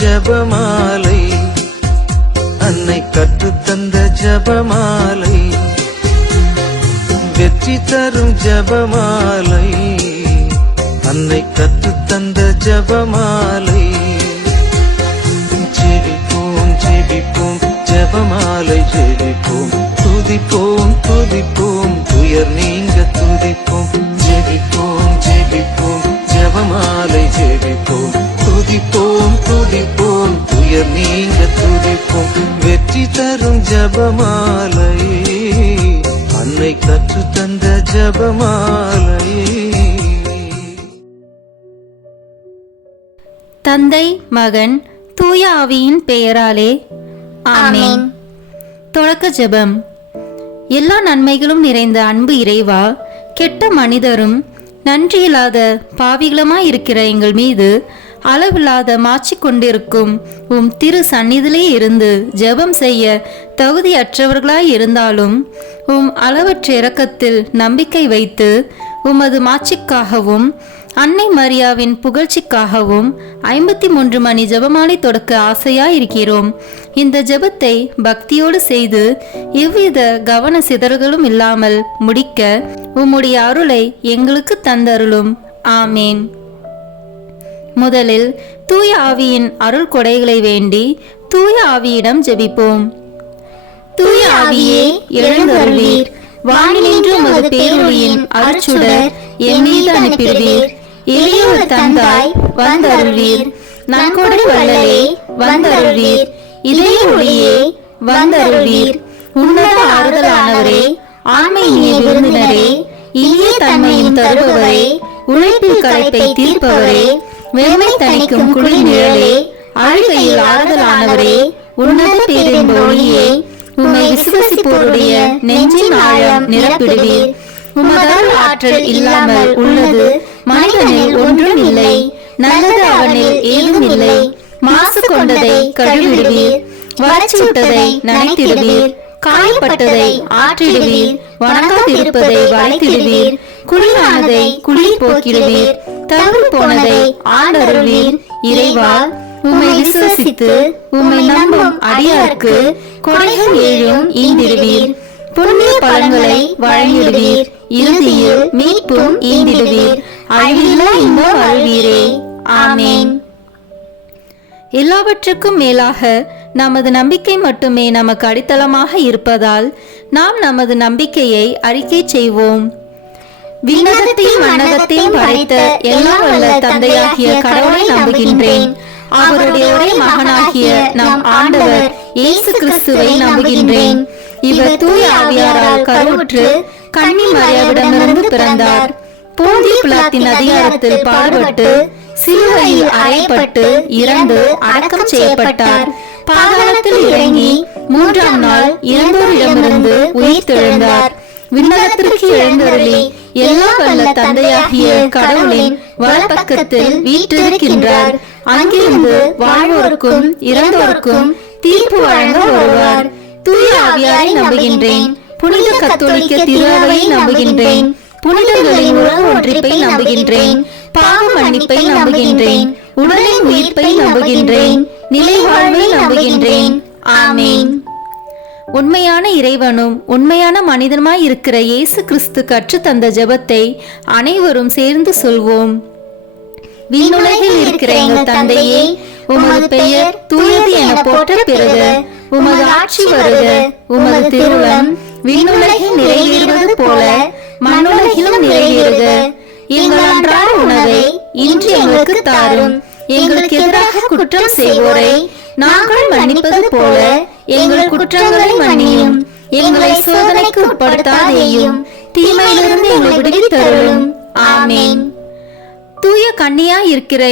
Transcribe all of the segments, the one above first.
ஜபமாலை, அன்னை கற்றுத்தந்த ஜபமாலை, வெற்றி தரும் ஜபமாலை, அன்னை கற்றுத்தந்த ஜபமாலை. ஜெபிப்போம் ஜெபிப்போம் ஜபமாலை ஜெபிப்போம், துதிப்போம் துதிப்போம் துயர் நீங்க துதிப்போம். ஜெபிப்போம் ஜெபிப்போம் ஜபமாலை ஜெபிப்போம், துதிப்போம் துதிப்போம் துயர் நீங்க துதிப்போம். வெற்றி தரும் ஜபமாலை, அன்னை கற்றுத்தந்த ஜபமாலை. தந்தை மகன் தூய ஆவியின் பெயராலே ஆமென். தொடக்க ஜெபம். எல்லா நன்மைகளும் நிறைந்த அன்பு இறைவா, கெட்ட மனிதரும் நன்றியில்லாத பாவிகளுமாயிருக்கிற எங்கள் மீது அளவில்லாத மாற்றி கொண்டிருக்கும் உம் திரு சந்நிதியிலே இருந்து ஜெபம் செய்ய தகுதியற்றவர்களாய் இருந்தாலும் உம் அளவற்ற இரக்கத்தில் நம்பிக்கை வைத்து உமது மாட்சிக்காகவும் அன்னை மரியாவின் புகழ்ச்சிக்காகவும் 53 மணி ஜெபமாலை தொடக்க ஆசையாயிருக்கிறோம். இந்த ஜெபத்தை பக்தியோடு செய்து எவ்வித கவன சிதறல்களும் இல்லாமல் முடிக்க உம்முடைய அருளை எங்களுக்கு தந்தருளும். ஆமேன். முதலில் தூய ஆவியின் அருள் கொடைகளை வேண்டி தூய ஆவியிடம் ஜெபிப்போம். தூய ஆவியே எழுந்தருளீர், வானினின்று உமது பேரொளியின் அருட்சுடர் என் மீது அனுப்பிடுவீர். எளியோர் தந்தாய் வந்தருள்வீர், நன்கொடை வள்ளலே வந்தருள்வீர், இதய ஒளியே வந்தருள்வீர். உன்னத ஆறுதலானவரே, ஆண்மை இனிய விருந்தினரே, இனிய தன்மையும் தருபவரே, உழைப்பில் களைப்பை தீர்ப்பவரே, வெண்மை தணிக்கும் குளிர் நிழலே, அழுகையில் ஆறுதலானவரே, உன்னத பேரின்ப ஒளியே, உம்மை விசுவசிப்போருடைய நெஞ்சின் ஆழம் நிரப்பிடுவீர். உமதருள் ஆற்றல் இல்லாமல் உள்ளது மனிதனில் ஒன்றும் இல்லை, நல்லது அவனில் ஏதும் இல்லை. மாசு கொண்டதை கழுவிடுவீர், வறட்சிவிட்டதை நனைத்திடுவீர், காயப்பட்டதை ஆற்றிடுவீர், வணங்காதிருப்பதை வளைத்திடுவீர், குளிரானதை குளிர் போக்கிடுவீர், தவறு போனதை ஆண்டருள்வீர். இறைவா, உம்மை விசுவசித்து உம்மை நம்பும் அடியாருக்கு கொடைகள் ஏழும் ஈந்திடுவீர், புண்ணிய பலன்களை வழங்கிடுவீர், இறுதியில் மீட்பும் ஈந்திடுவீர், அழிவில்லா இன்பம் அருள்வீரே. ஆமேன். எல்லாவற்றுக்கும் மேலாக நமது நம்பிக்கை மட்டுமே நமக்கு அடித்தளமாக இருப்பதால் நாம் நமது நம்பிக்கையை அறிக்கை செய்வோம். விண்ணகத்தையும் மண்ணகத்தையும் படைத்த எல்லா வல்ல தந்தையாகிய கடவுளை நம்புகின்றேன். அவருடைய ஒரே மகனாகிய நம் ஆண்டவர் இயேசு கிறிஸ்துவை நம்புகின்றேன். இவர் தூய ஆவியாரால் கருவுற்று கன்னி மரியாவிடமிருந்து பிறந்தார். போந்திய பிலாத்தின் அதிகாரத்தில் பாடுபட்டு சிலுவையில் அறையப்பட்டு இறந்து அடக்கம் செய்யப்பட்டார். பாதாளத்தில் இறங்கி 3ஆம் நாள் இறந்தோரிடமிருந்து உயிர் தெழுந்தார். விண்ணகத்திற்கு எழுந்தருளி எல்லா வல்ல தந்தையாகிய கடவுளின் வலப்பக்கத்தில் வீற்றிருக்கின்றார். அங்கிருந்து வாழ்வோருக்கும் இறந்தோருக்கும் தீர்ப்பு வழங்க வருவார். தூய ஆவியாரை நம்புகின்றேன். புனித கத்தோலிக்க திருஅவையை நம்புகின்றேன். புனிதர்களின் உறவு ஒன்றிப்பை நம்புகின்றேன். பாவ மன்னிப்பை நம்புகின்றேன். உடலின் உயிர்ப்பை நம்புகின்றேன். நிலை வாழ்வை நம்புகின்றேன். ஆமேன். உண்மையான இறைவனும் உண்மையான மனிதனுமாய் இருக்கிற இயேசு கிறிஸ்து கற்று தந்த ஜெபத்தை அனைவரும் சேர்ந்து சொல்வோம். விண்ணுலகில் இருக்கிற எங்கள் தந்தையே, உமது பெயர் தூயது என போற்ற பெறுக. உமது ஆட்சி வருக. உமது திருவுளம் விண்ணுலகில் நிறைவேறுவது போல மண்ணுலகிலும் நிறைவேறுக. எங்கள் அன்றாட உணவை இன்று எங்களுக்கு தாரும். எங்களுக்கு எதிராக குற்றம் செய்வோரை நாங்கள் மன்னிப்பது போல எங்கள் குற்றங்களை மன்னியும். எங்களை சோதனைக்கு உட்படுத்தாதேயும், தீமையிலிருந்து எங்களை விடுவித்தருளும். ஆமேன். தூய கன்னியாய் இருக்கிற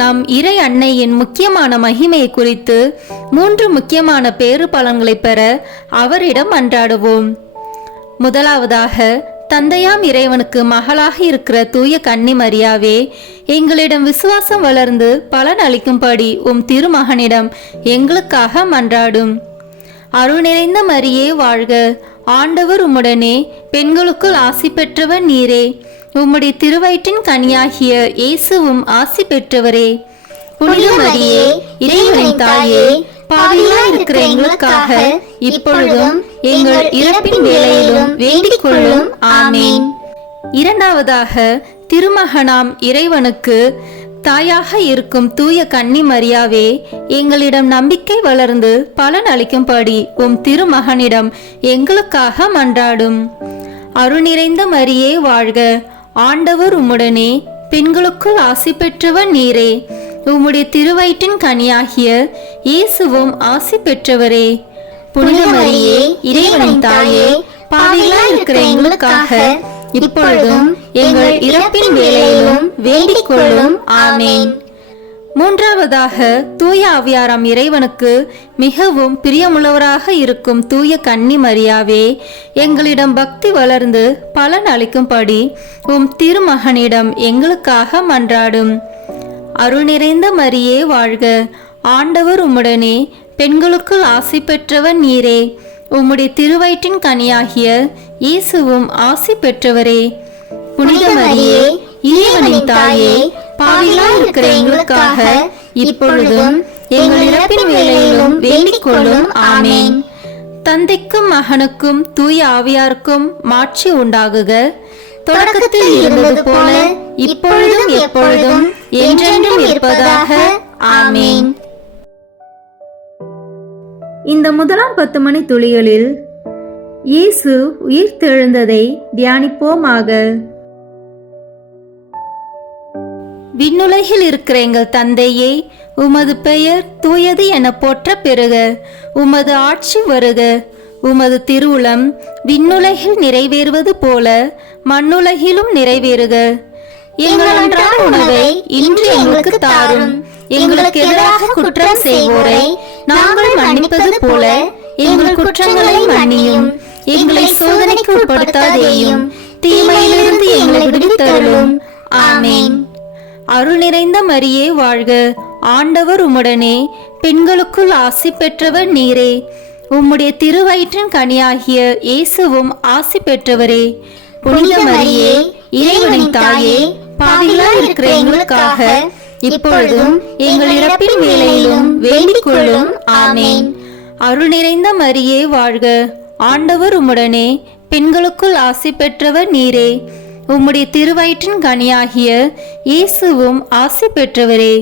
நம் இறை அன்னையின் முக்கியமான மகிமையை குறித்து 3 முக்கியமான பேறு பலன்களை பெற அவரிடம் அன்றாடுவோம். முதலாவதாக, தந்தையாம் இறைவனுக்கு மகளாக இருக்கிற தூய கன்னி மரியாவே, எங்களிடம் விசுவாசம் வளர்ந்து பலன் அளிக்கும்படி உம் திருமகனிடம் எங்களுக்காக மன்றாடும். அருள் நிறைந்த மரியே வாழ்க. ஆண்டவர் உம்முடனே, பெண்களுக்குள் ஆசி பெற்றவர் நீரே. உம்முடைய திருவயிற்றின் கனியாகிய இயேசுவும் ஆசி பெற்றவரே. புனித மரியே இறைவனின் தாயே, பாவிகளாய் இருக்கிற எங்களுக்காக இப்பொழுதும் எங்கள் இறப்பின் வேளையிலும் வேண்டிக் கொள்ளும். ஆமேன். இரண்டாவதாக, திருமகனாம் இறைவனுக்கு தாயாக இருக்கும் தூய கன்னி மரியாவே, எங்களிடம் நம்பிக்கை வளர்ந்து பலன் அளிக்கும்படி உம் திருமகனிடம் எங்களுக்காக மன்றாடும். அருள் நிறைந்த மரியே வாழ்க, ஆண்டவர் உம்முடனே, பெண்களுக்குள் ஆசி பெற்றவர் நீரே, உம்முடைய திருவயிற்றின் கனியாகிய இயேசுவும் ஆசி பெற்றவரே. புனித மரியே இறைவனின் தாயே, பாவிகளாய் இருக்கிற எங்களுக்காக இப்பொழுதும் எங்கள் இறப்பின் வேளையிலும் வேண்டிக் கொள்ளும். ஆமேன். மூன்றாவதாக, தூய ஆவியாராம் இறைவனுக்கு மிகவும் பிரியமுள்ளவராக இருக்கும் தூய கன்னி மரியாவே, எங்களிடம் பக்தி வளர்ந்து பலன் அளிக்கும்படி உம் திருமகனிடம் எங்களுக்காக மன்றாடும். அருள் நிறைந்த மரியே வாழ்க, ஆண்டவர் உம்முடனே, பெண்களுக்குள் ஆசி பெற்றவர் நீரே, உம்முடைய திருவயிற்றின் கனியாகிய இயேசுவும் ஆசி பெற்றவரே. புனித மரியே இறைவனின் தாயே, பாவிகளாய் இருக்கிற எங்களுக்காக இப்பொழுதும் எங்கள் இறப்பின் வேளையிலும் வேண்டிக் கொள்ளும். ஆமேன். தந்தைக்கும் மகனுக்கும் தூய ஆவியாருக்கும் மாட்சி உண்டாகுக, தொடக்கத்தில் இருந்தது போல இப்பொழுதும் எப்பொழுதும் என்றென்றும் இருப்பதாக. ஆமேன். இந்த முதலாம் 10 மணி துளிகளில் இயேசு உயிர்த்தெழுந்ததை தியானிப்போமாக. விண்ணுலகில் இருக்கிற எங்கள் தந்தையே, உமது பெயர் தூயது என போற்ற பெறுக. உமது ஆட்சி வருக. உமது திருவுளம் விண்ணுலகில் நிறைவேறுவது போல மண்ணுலகிலும் நிறைவேறுக. எங்கள் அன்றாட உணவை இன்று எங்களுக்கு தாரும். எங்களுக்கு எதிராக குற்றம் செய்வோரை நாங்கள் மன்னிப்பது போல எங்கள் குற்றங்களை மன்னியும். எங்களை சோதனைக்கு உட்படுத்தாதேயும், தீமையிலிருந்து எங்களை விடுவித்தருளும். ஆமேன். அருள் நிறைந்த மரியே வாழ்க, ஆண்டவர் உம்முடனே, பெண்களுக்குள் ஆசி பெற்றவர் நீரே, உம்முடைய திருவயிற்றின் கனியாகிய இயேசுவும் ஆசி பெற்றவரே. புனித மரியே இறைவனின் தாயே, பாவிகளாய் இருக்கிற எங்களுக்காக இப்பொழுதும் எங்கள் இறப்பின் வேளையிலும் வேண்டிக் கொள்ளும். ஆமேன். அருள் நிறைந்த மரியே வாழ்க, ஆண்டவர் உம்முடனே, பெண்களுக்குள் ஆசி பெற்றவர் நீரே, உம்முடைய திருவயிற்றின் கனியாகிய இயேசுவும் ஆசி பெற்றவரே.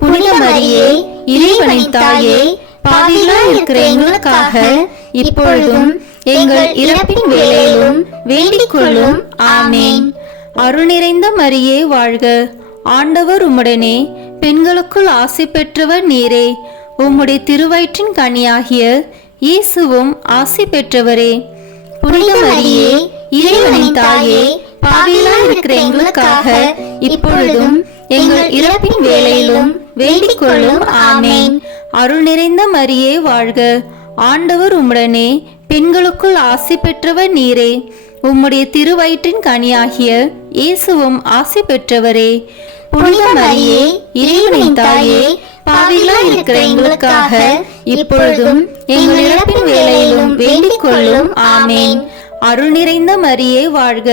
புனித மரியே இறைவனின் தாயே, பாவிகளாய் இருக்கிற எங்களுக்காக இப்பொழுதும் எங்கள் இறப்பின் வேளையிலும் வேண்டிக் கொள்ளும். ஆமேன். அருள் நிறைந்த மரியே வாழ்க, ஆண்டவர் உம்முடனே, பெண்களுக்குள் ஆசி பெற்றவர் நீரே, உம்முடைய திருவயிற்றின் கனியாகிய இயேசுவும் ஆசி பெற்றவரே. புனித மரியே இறைவனின் தாயே, பாவிகளாய் இருக்கிற எங்களுக்காக இப்பொழுதும் எங்கள் இறப்பின் வேளையிலும் வேண்டிக் கொள்ளும். ஆமேன். அருள் நிறைந்த மரியே வாழ்க, ஆண்டவர் உம்முடனே, பெண்களுக்குள் ஆசி பெற்றவர் நீரே, உம்முடைய திருவயிற்றின் கனியாகிய இயேசுவும் ஆசி பெற்றவரே. புனித மரியே இறைவனின் தாயே, பாவிகளாய் இருக்கிற எங்களுக்காக இப்பொழுதும் எங்கள் இறப்பின் வேளையிலும் வேண்டிக் கொள்ளும். ஆமேன். அருள் நிறைந்த மரியே வாழ்க,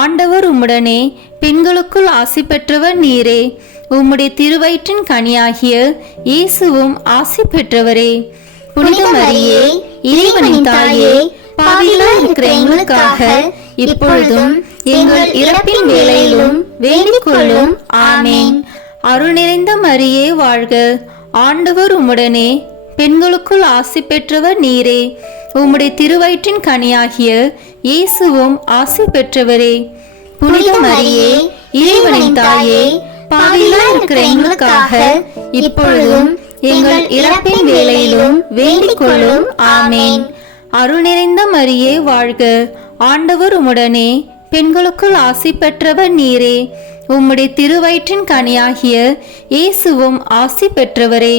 ஆண்டவர் உம்முடனே, பெண்களுக்குள் ஆசி பெற்றவர் நீரே, உம்முடைய திருவயிற்றின் கனியாகிய இயேசுவும் ஆசி பெற்றவரே. புனித மரியே இறைவனின் தாயே, பாவிகளாய் இருக்கிற எங்களுக்காக இப்பொழுதும் எங்கள் இறப்பின் வேளையிலும் வேண்டிக் கொள்ளும். ஆமேன். அருள் நிறைந்த மரியே வாழ்க, ஆண்டவர் உம்முடனே, பெண்களுக்குள் ஆசி பெற்றவர் நீரே, உம்முடைய திருவயிற்றின் கனியாகிய இயேசுவும் ஆசி பெற்றவரே. புனித மரியே இறைவனின் தாயே, பாவிகளாய் இருக்கிற எங்களுக்காக இப்பொழுதும் எங்கள் இறப்பின் வேளையிலும் வேண்டிக் கொள்ளும். ஆமேன். அருள் நிறைந்த மரியே வாழ்க, ஆண்டவர் உம்முடனே, பெண்களுக்குள் ஆசி பெற்றவர் நீரே, உம்முடைய திருவயிற்றின் கனியாகிய இயேசுவும் ஆசி பெற்றவரே.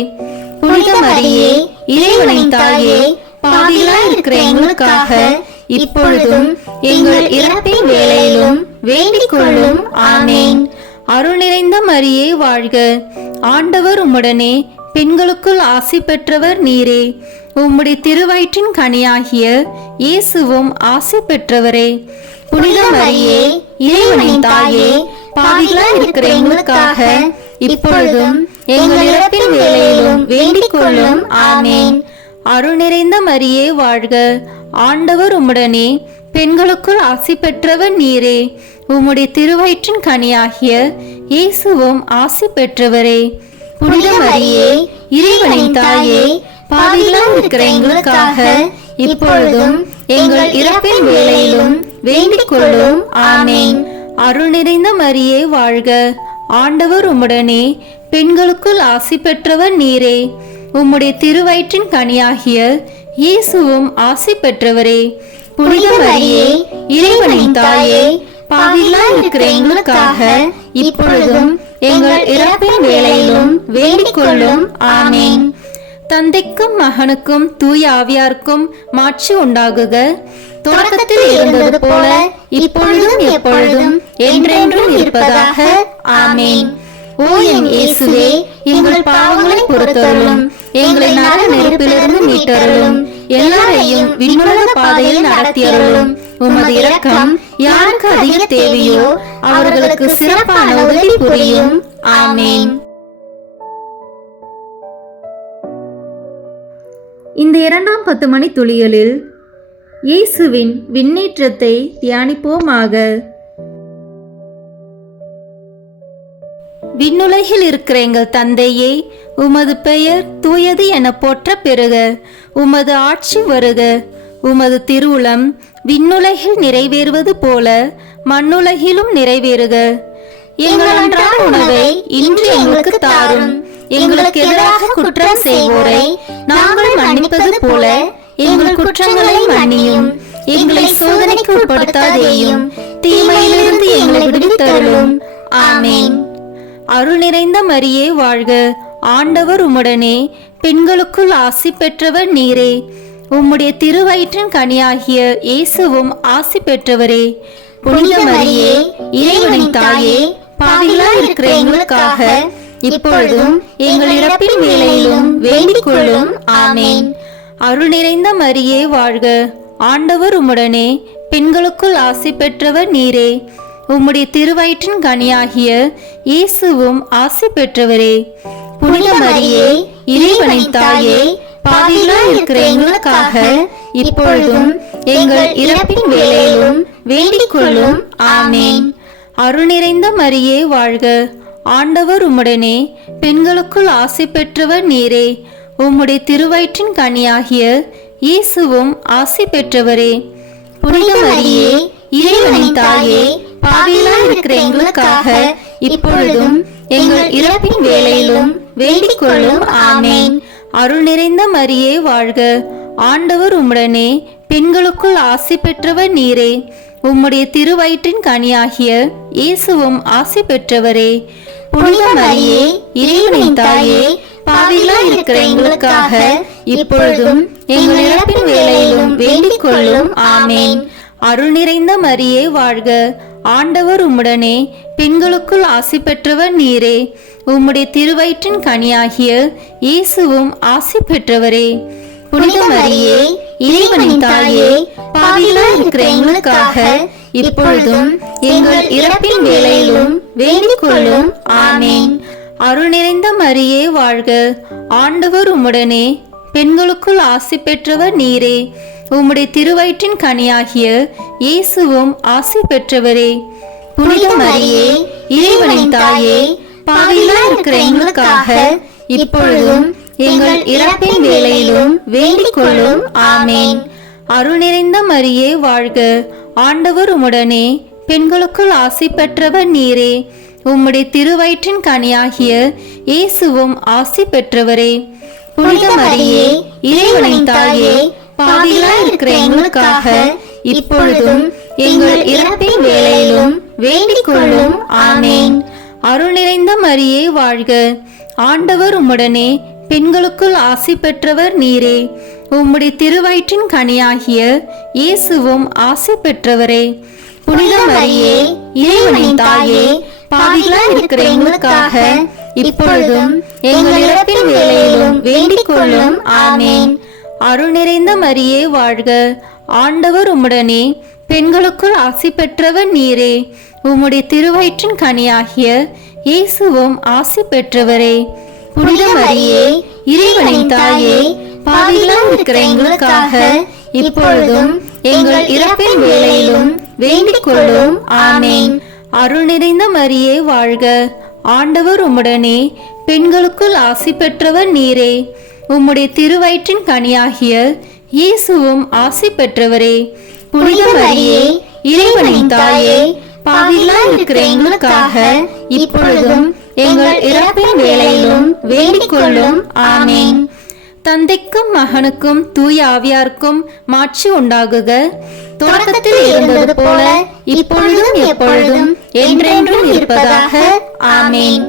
புனித மரியே இறைவனின் தாயே, பாவிகளாய் இருக்கிற எங்களுக்காக இப்பொழுதும் எங்கள் இறப்பின் வேளையிலும் வேண்டிக் கொள்ளும். ஆமேன். அருள் நிறைந்த மரியே வாழ்க, ஆண்டவர் உம்முடனே, பெண்களுக்குள் ஆசி பெற்றவர் நீரே, உம்முடைய திருவயிற்றின் கனியாகிய இயேசுவும் ஆசி பெற்றவரே. புனித மரியே இறைவனின் தாயே, பாவிகளாய் இருக்கிற எங்களுக்காக இப்பொழுதும் எங்கள் இறப்பின் வேளையிலும் வேண்டிக் கொள்ளும். ஆமேன். அருள் நிறைந்த மரியே வாழ்க, ஆண்டவர் உம்முடனே, பெண்களுக்குள் ஆசி பெற்றவர் நீரே. உம்முடைய திருவயிற்றின் கனியாகிய இயேசுவும் ஆசி பெற்றவரே. புனித மரியே, இறைவனின் தாயே, பாவிகளாய் இருக்கிற எங்களுக்காக இப்பொழுதும் எங்கள் இறப்பின் வேளையிலும் வேண்டிக் கொள்ளும். ஆமேன். அருள் நிறைந்த மரியே வாழ்க, ஆண்டவர் உம்முடனே, பெண்களுக்குள் ஆசி பெற்றவர் நீரே. உம்முடைய திருவயிற்றின் கனியாகிய இயேசுவும் ஆசி பெற்றவரே. புனித மரியே, இறைவனின் தாயே, பாவிகளாய் இருக்கிற எங்களுக்காக இப்பொழுதும் எங்கள் இறப்பின் வேளையிலும் வேண்டிக் கொள்ளும். ஆமேன். தந்தைக்கும் மகனுக்கும் தூய ஆவியாருக்கும் மாட்சி உண்டாகுக. தொடக்கத்தில் இருந்தது போல இப்பொழுதும் எப்பொழுதும் என்றென்றும் இருப்பதாக. ஆமேன். ஓ என் இயேசுவே, எங்கள் பாவங்களை பொறுத்தருளும், எங்களை நரக நெருப்பிலிருந்து மீட்டருளும், எல்லாரையும் விண்ணுலக பாதையில் நடத்தியருளும். உமது இரக்கம் யாருக்கு அதிக தேவையோ அவர்களுக்கு சிறப்பான உதவி புரியும். ஆமேன். இந்த 2ஆம் 10 மணி துளிகளில் இயேசுவின் விண்ணேற்றத்தை தியானிப்போமாக. விண்ணுலகில் இருக்கிற எங்கள் தந்தையே, உமது பெயர் தூயது என போற்ற பெறுக. உமது ஆட்சி வருக. உமது திருவுளம் விண்ணுலகில் நிறைவேறுவது போல மண்ணுலகிலும் நிறைவேறுக. எங்கள் அன்றாட உணவை இன்று எங்களுக்கு தாரும். எங்களுக்கு எதிராக குற்றம் செய்வோரை நாங்கள் மன்னிப்பது போல எங்கள் குற்றங்களை மன்னியும். எங்களை சோதனைக்கு உட்படுத்தாதேயும், தீமையிலிருந்து எங்களை விடுவித்தருளும். ஆமேன். அருள் நிறைந்த மரியே வாழ்க, ஆண்டவர் உம்முடனே, பெண்களுக்குள் ஆசி பெற்றவர் நீரே. உம்முடைய திருவயிற்றின் கனியாகிய இயேசுவும் ஆசி பெற்றவரே. புனித மரியே, இறைவனின் தாயே, பாவிகளாய் இருக்கிற எங்களுக்காக இப்பொழுதும் எங்கள் இறப்பின் வேளையிலும் வேண்டிக் கொள்ளும். ஆமேன். அருள் நிறைந்த மரியே வாழ்க, ஆண்டவர் உம்முடனே, பெண்களுக்குள் ஆசி பெற்றவர் நீரே. உம்முடைய திருவயிற்றின் கனியாகிய இயேசுவும் ஆசி பெற்றவரே. புனித மரியே, இறைவனின் தாயே, பாவிகளாய் இருக்கிற எங்களுக்காக இப்பொழுதும் எங்கள் இறப்பின் வேளையிலும் வேண்டிக் கொள்ளும். ஆமேன். அருள் நிறைந்த மரியே வாழ்க, ஆண்டவர் உம்முடனே, பெண்களுக்குள் ஆசி பெற்றவர் நீரே. உம்முடைய திருவயிற்றின் கனியாகிய இயேசுவும் ஆசி பெற்றவரே. புனித மரியே, இறைவனின் தாயே, பாவிகளாய் இருக்கிற எங்களுக்காக இப்பொழுதும் எங்கள் இறப்பின் வேளையிலும் வேண்டிக் கொள்ளும். ஆமேன். அருள் நிறைந்த மரியே வாழ்க, ஆண்டவர் உம்முடனே, பெண்களுக்குள் ஆசி பெற்றவர் நீரே. உம்முடைய திருவயிற்றின் கனியாகிய இயேசுவும் ஆசி பெற்றவரே. புனித மரியே, இறைவனின் தாயே, பாவிகளாய் இருக்கிற எங்களுக்காக இப்பொழுதும் எங்கள் இறப்பின் வேளையிலும் வேண்டிக் கொள்ளும். ஆமேன். அருள் நிறைந்த மரியே வாழ்க, ஆண்டவர் உம்முடனே, பெண்களுக்குள் ஆசி பெற்றவர் நீரே. உம்முடைய திருவயிற்றின் கனியாகிய இயேசுவும் ஆசி பெற்றவரே. புனித மரியே, இறைவனின் தாயே, பாவிகளாய் இருக்கிற எங்களுக்காக இப்பொழுதும் எங்கள் இறப்பின் வேளையிலும் வேண்டிக் கொள்ளும். ஆமேன். அருள் நிறைந்த மரியே வாழ்க, ஆண்டவர் உம்முடனே, பெண்களுக்குள் ஆசி பெற்றவர் நீரே. உம்முடைய திருவயிற்றின் கனியாகிய இயேசுவும் ஆசி பெற்றவரே. புனித மரியே, இறைவனின் தாயே, பாவிகளாய் இருக்கிற எங்களுக்காக இப்பொழுதும் எங்கள் இறப்பின் வேளையிலும் வேண்டிக் கொள்ளும். ஆமேன். அருள் நிறைந்த மரியே வாழ்க, ஆண்டவர் உம்முடனே, பெண்களுக்குள் ஆசி பெற்றவர் நீரே. உம்முடைய திருவயிற்றின் கனியாகிய இயேசுவும் ஆசி பெற்றவரே. புனித மரியே, இறைவனின் தாயே, பாவிகளாய் இருக்கிற எங்களுக்காக இப்பொழுதும் எங்கள் இறப்பின் வேளையிலும் வேண்டிக் கொள்ளும். ஆமேன். அருள் நிறைந்த மரியே வாழ்க, ஆண்டவர் உம்முடனே, பெண்களுக்குள் ஆசி பெற்றவர் நீரே. உம்முடைய திருவயிற்றின் கனியாகிய இயேசுவும் ஆசி பெற்றவரே. புனித மரியே, இறைவனின் தாயே, பாவிகளாய் இருக்கிற எங்களுக்காக இப்பொழுதும் எங்கள் இறப்பின் வேளையிலும் வேண்டிக் கொள்ளும். ஆமேன். அருள் நிறைந்த மரியே வாழ்க, ஆண்டவர் உம்முடனே, பெண்களுக்குள் ஆசி பெற்றவர் நீரே. உம்முடைய திருவயிற்றின் கனியாகிய இயேசுவும் ஆசி பெற்றவரே. புனித மரியே, இறைவனின் தாயே, பாவிகளாய் இருக்கிற எங்களுக்காக இப்பொழுதும் எங்கள் இறப்பின் வேளையிலும் வேண்டிக் கொள்ளும். ஆமென். அருள் நிறைந்த மரியே வாழ்க, ஆண்டவர் உம்முடனே, பெண்களுக்குள் ஆசி பெற்றவர் நீரே. உம்முடைய திருவயிற்றின் கனியாகிய இயேசுவும் ஆசி பெற்றவரே. புனித மரியே, இறைவனின் தாயே, பாவிகளாய் இருக்கிற எங்களுக்காக இப்பொழுதும் எங்கள் இறப்பின் வேளையிலும் வேண்டிக் கொள்ளும். ஆமென். தந்தைக்கும் மகனுக்கும் தூய ஆவியாருக்கும் மாட்சி உண்டாகுக. தொடக்கத்தில் இருந்தது போல இப்பொழுதும் எப்பொழுதும் என்றென்றும் இருப்பதாக. ஆமென்.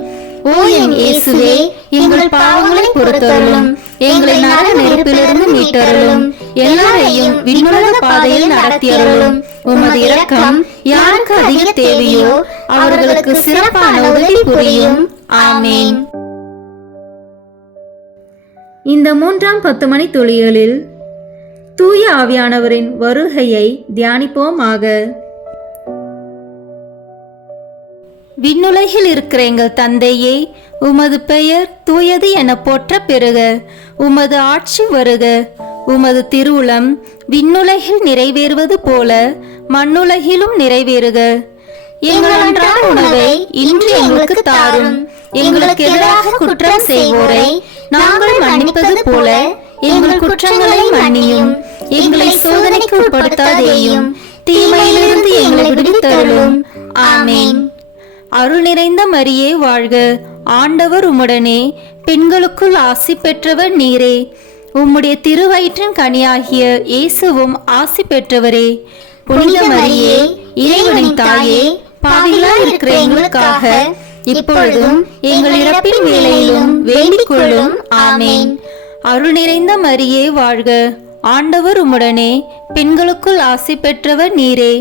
ஓ என் இயேசுவே, எங்கள் பாவங்களை பொறுத்தருளும், எங்களை நரக நெருப்பிலிருந்து மீட்டருளும், எல்லாரையும் விண்ணுலக பாதையில் நடத்தியருளும். உமது இரக்கம் யாருக்கு அதிக தேவையோ அவர்களுக்கு சிறப்பான உதவி புரியும். ஆமென். இந்த 3ஆம் 10 மணி துளிகளில் தூய ஆவியானவரின் வருகையை தியானிப்போமாக. விண்ணுலகில் இருக்கிற எங்கள் தந்தையே, உமது பெயர் தூயது என போற்ற பெறுக. உமது ஆட்சி வருக. உமது திருவுளம் விண்ணுலகில் நிறைவேறுவது போல மண்ணுலகிலும் நிறைவேறுக. எங்கள் அன்றாட உணவை இன்று எங்களுக்கு தாரும். எங்களுக்கு எதிராக குற்றம் செய்வோரை நாங்கள் மன்னிப்பது போல எங்கள் குற்றங்களை மன்னியும். எங்களை சோதனைக்கு உட்படுத்தாதேயும், தீமையிலிருந்து எங்களை விடுவித்தருளும். ஆமென். அருள் நிறைந்த மரியே வாழ்க, ஆண்டவர் உம்முடனே, பெண்களுக்குள் ஆசி பெற்றவர் நீரே. உம்முடைய திருவயிற்றின் கனியாகிய இயேசுவும் ஆசி பெற்றவரே. புனித மரியே, இறைவனின் தாயே, பாவிகளாய் இருக்கிற எங்களுக்காக இப்பொழுதும் எங்கள் இறப்பின் வேளையிலும் வேண்டிக் கொள்ளும். ஆமென். அருள் நிறைந்த மரியே வாழ்க, ஆண்டவர் உம்முடனே, பெண்களுக்குள் ஆசி பெற்றவர் நீரே.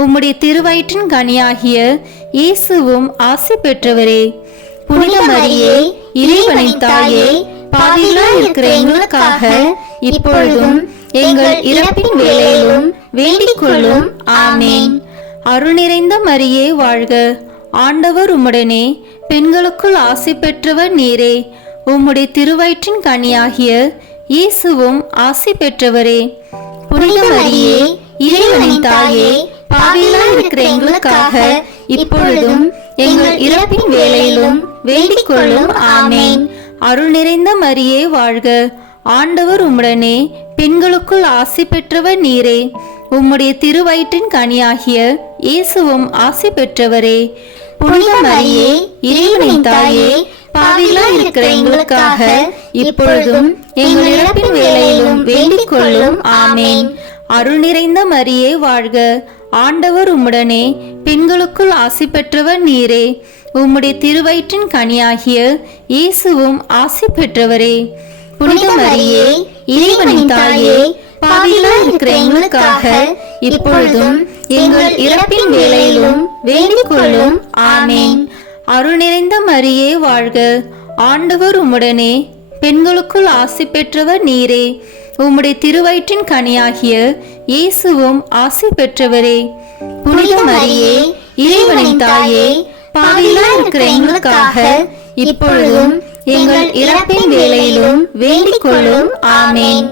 உம்முடைய திருவயிற்றின் கனியாகிய இயேசுவும் ஆசி பெற்றவரே. புனித மரியே, இறைவனின் தாயே, பாவிகளாய் இருக்கிற எங்களுக்காக இப்பொழுதும் எங்கள் இறப்பின் வேளையிலும் வேண்டிக் கொள்ளும். ஆமென். அருள் நிறைந்த மரியே வாழ்க, ஆண்டவர் உம்முடனே, பெண்களுக்குள் ஆசி பெற்றவர் நீரே. உம்முடைய திருவயிற்றின் கனியாகிய இயேசுவும் ஆசி பெற்றவரே. புனித மரியே, இறைவனின் தாயே, பாவிகளாய் இருக்கிற எங்களுக்காக இப்பொழுதும் எங்கள் இறப்பின் வேளையிலும் வேண்டிக் கொள்ளும். ஆமென். அருள் நிறைந்த மரியே வாழ்க, ஆண்டவர் உம்முடனே, பெண்களுக்குள் ஆசி பெற்றவர் நீரே. உம்முடைய திருவயிற்றின் கனியாகிய இயேசுவும் ஆசி பெற்றவரே. புனித மரியே, இறைவனின் தாயே, பாவிகளாய் இருக்கிற எங்களுக்காக இப்பொழுதும் எங்கள் இறப்பின் வேளையிலும் வேண்டிக் கொள்ளும். ஆமென். அருள் நிறைந்த மரியே வாழ்க, ஆண்டவர் உம்முடனே, பெண்களுக்குள் ஆசி பெற்றவர் நீரே. உம்முடைய திருவயிற்றின் கனியாகிய இயேசுவும் ஆசி பெற்றவரே. புனித மரியே, இறைவனின் தாயே, பாவிகளாய் இருக்கிற எங்களுக்காக இப்பொழுதும் எங்கள் இறப்பின் வேளையிலும் வேண்டிக் கொள்ளும். ஆமென். அருள் நிறைந்த மரியே வாழ்க, ஆண்டவர் உம்முடனே, பெண்களுக்குள் ஆசி பெற்றவர் நீரே. உம்முடைய திருவயிற்றின் கனியாகிய இயேசுவும் ஆசி பெற்றவரே. புனித மரியே, இறைவனின் தாயே, பாவிகளாய் இருக்கிற எங்களுக்காக இப்பொழுதும் எங்கள் இறப்பின் வேளையிலும் வேண்டிக் கொள்ளும். ஆமென்.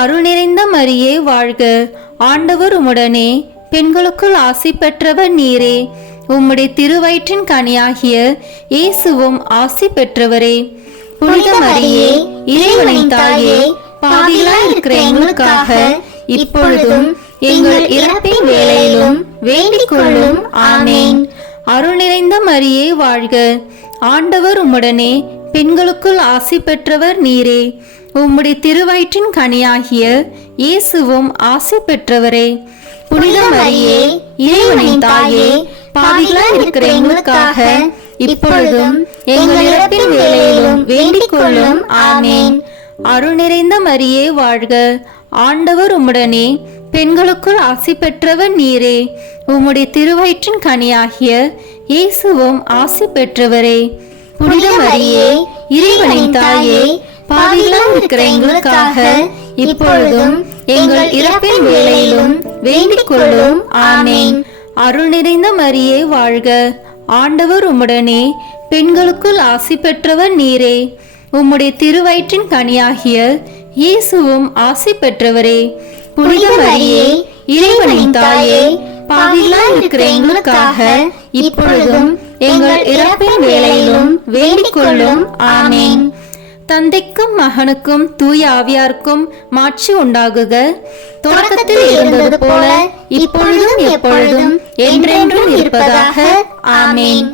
அருள் நிறைந்த மரியே வாழ்க, ஆண்டவர் உம்முடனே, பெண்களுக்குள் ஆசி பெற்றவர் நீரே. உம்முடைய திருவயிற்றின் கனியாகிய இயேசுவும் ஆசி பெற்றவரே. புனித மரியே, இறைவனின் தாயே, பாவிகளாய் இருக்கிற எங்களுக்காக இப்பொழுதும் எங்கள் இறப்பின் வேளையிலும் வேண்டிக் கொள்ளும். ஆமென். அருள் நிறைந்த மரியே வாழ்க, ஆண்டவர் உம்முடனே, பெண்களுக்குள் ஆசி பெற்றவர் நீரே. உம்முடைய திருவயிற்றின் கனியாகிய இயேசுவும் ஆசி பெற்றவரே. புனித மரியே, இறைவனின் தாயே, பாவிகளாய் இருக்கிற எங்களுக்காக இப்பொழுதும் எங்கள் இறப்பின் வேளையிலும் வேண்டிக் கொள்ளும். ஆமென். அருள் நிறைந்த மரியே வாழ்க, ஆண்டவர் உம்முடனே, பெண்களுக்குள் ஆசி பெற்றவர் நீரே. உம்முடைய திருவயிற்றின் கனியாகிய இயேசுவும் ஆசி பெற்றவரே. புனித மரியே, இறைவனின் தாயே, பாவிகளாய் இருக்கிற எங்களுக்காக இப்பொழுதும் எங்கள் இறப்பின் வேளையிலும் வேண்டிக் கொள்ளும். ஆமென். அருள் நிறைந்த மரியே வாழ்க, ஆண்டவர் உம்முடனே, பெண்களுக்குள் ஆசி பெற்றவர் நீரே. உம்முடைய திருவயிற்றின் கனியாகிய இயேசுவும் ஆசி பெற்றவரே. புனித மரியே, இறைவனின் தாயே, பாவிகளாய் இருக்கிற எங்களுக்காக இப்பொழுதும் எங்கள் இறப்பின் வேளையிலும் வேண்டிக் கொள்ளும். ஆமேன். தந்தைக்கும் மகனுக்கும் தூய ஆவியாருக்கும் மாட்சி உண்டாகுக. தொடக்கத்தில் இருந்தது போல இப்பொழுதும் எப்பொழுதும் என்றென்றும் இருப்பதாக. ஆமேன்.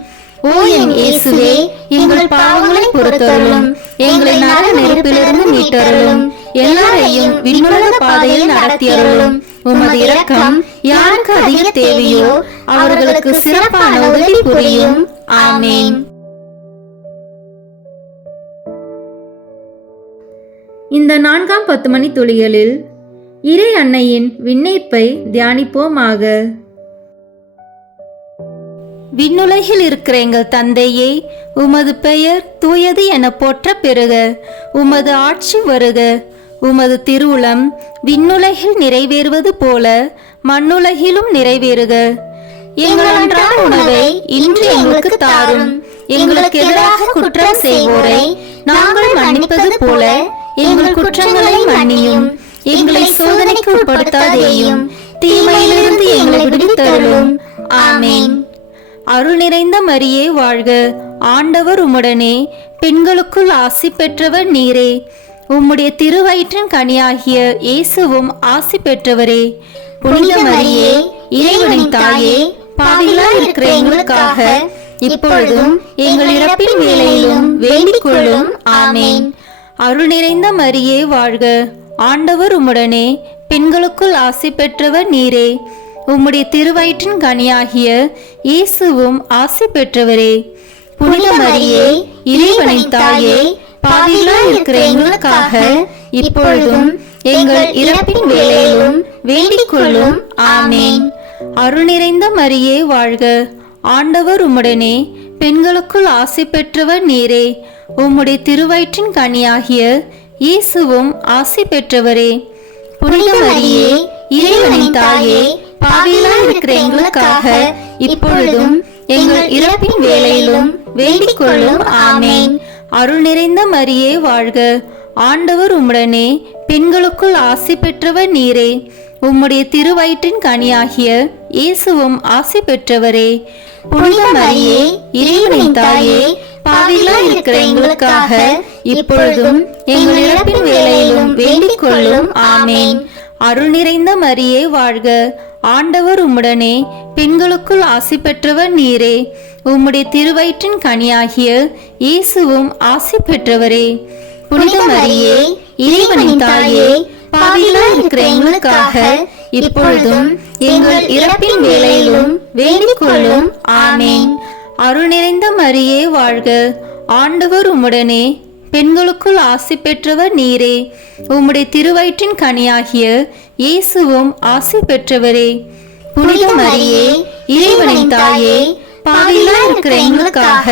ஓ என் இயேசுவே, எங்கள் பாவங்களை பொறுத்தருளும், எங்களை நரக நெருப்பிலிருந்து மீட்டருளும், எல்லாரையும் விண்ணுலக பாதையில் நடத்தியருளும். உமது இரக்கம் யாருக்கு அதிக தேவையோ அவர்களுக்கு சிறப்பான உதவி புரியும். ஆமேன். இந்த 4ஆம் 10 மணி துளிகளில் இறை அன்னையின் விண்ணேற்பை தியானிப்போமாக. விண்ணுலகில் இருக்கிற எங்கள் தந்தையே, உமது பெயர் தூயது என போற்ற பெறுக. உமது ஆட்சி வருக. உமது திருவுளம் விண்ணுலகில் நிறைவேறுவது போல மண்ணுலகிலும் நிறைவேறுக. எங்கள் அன்றாட உணவை இன்று எங்களுக்கு தாரும். எங்களுக்கு எதிராக குற்றம் செய்வோரை நாங்கள் மன்னிப்பது போல எங்கள் குற்றங்களை மன்னியும். எங்களை சோதனைக்கு உட்படுத்தாதேயும், தீமையிலிருந்து எங்களை விடுவித்தருளும். ஆமேன். அருள் நிறைந்த மரியே வாழ்க. ஆண்டவர் உம்முடனே, பெண்களுக்குள் ஆசி பெற்றவர் நீரே. உம்முடைய திருவயிற்றின் கனியாகிய இயேசுவும் ஆசி பெற்றவரே. புனித மரியே, இறைவனின் தாயே, பாவிகளாய் இருக்கிற எங்களுக்காக இப்பொழுதும் எங்கள் இறப்பின் வேளையிலும் வேண்டிக் கொள்ளும். ஆமேன். அருள் நிறைந்த மரியே வாழ்க. ஆண்டவர் உம்முடனே, பெண்களுக்குள் ஆசி பெற்றவர் நீரே. உம்முடைய திருவயிற்றின் கனியாகிய இயேசுவும் ஆசி பெற்றவரே. புனித மரியே, இறைவனின் தாயே, பாவிகளாய் இருக்கிற எங்களுக்காக இப்பொழுதும் எங்கள் இறப்பின் வேளையிலும் வேண்டிக் கொள்ளும். ஆமேன். அருள் நிறைந்த மரியே வாழ்க. ஆண்டவர் உம்முடனே, பெண்களுக்குள் ஆசி பெற்றவர் நீரே. உம்முடைய திருவயிற்றின் கனியாகிய இயேசுவும் ஆசி பெற்றவரே. புனித மரியே, இறைவனின் தாயே, பாவிகளாய் இருக்கிற எங்களுக்காக இப்பொழுதும் எங்கள் இறப்பின் வேளையிலும் வேண்டிக் கொள்ளும். ஆமேன். அருள் நிறைந்த மரியே வாழ்க. ஆண்டவர் உம்முடனே, பெண்களுக்குள் ஆசி பெற்றவர் நீரே. உம்முடைய திருவயிற்றின் கனியாகிய இயேசுவும் ஆசி பெற்றவரே. புனித மரியே, இறைவனின் தாயே, பாவிகளாய் இருக்கிற எங்களுக்காக இப்பொழுதும் எங்கள் இறப்பின் வேளையிலும் வேண்டிக் கொள்ளும். ஆமேன். அருள் நிறைந்த மரியே வாழ்க. ஆண்டவர் உம்முடனே, பெண்களுக்குள் ஆசி பெற்றவர் நீரே. உம்முடைய திருவயிற்றின் கனியாகிய இயேசுவும் ஆசி பெற்றவரே. புனித மரியே, இறைவனின் தாயே, பாவிகளாய் இருக்கிற எங்களுக்காக இப்பொழுதும் எங்கள் இறப்பின் வேளையிலும் வேண்டிக் கொள்ளும். ஆமேன். அருள் நிறைந்த மரியே வாழ்க. ஆண்டவர் உம்முடனே, பெண்களுக்குள் ஆசி பெற்றவர் நீரே. உம்முடைய திருவயிற்றின் கனியாகிய இயேசுவும் ஆசி பெற்றவரே. புனித மரியே, இறைவனின் தாயே, பாவிகளாய் இருக்கிற எங்களுக்காக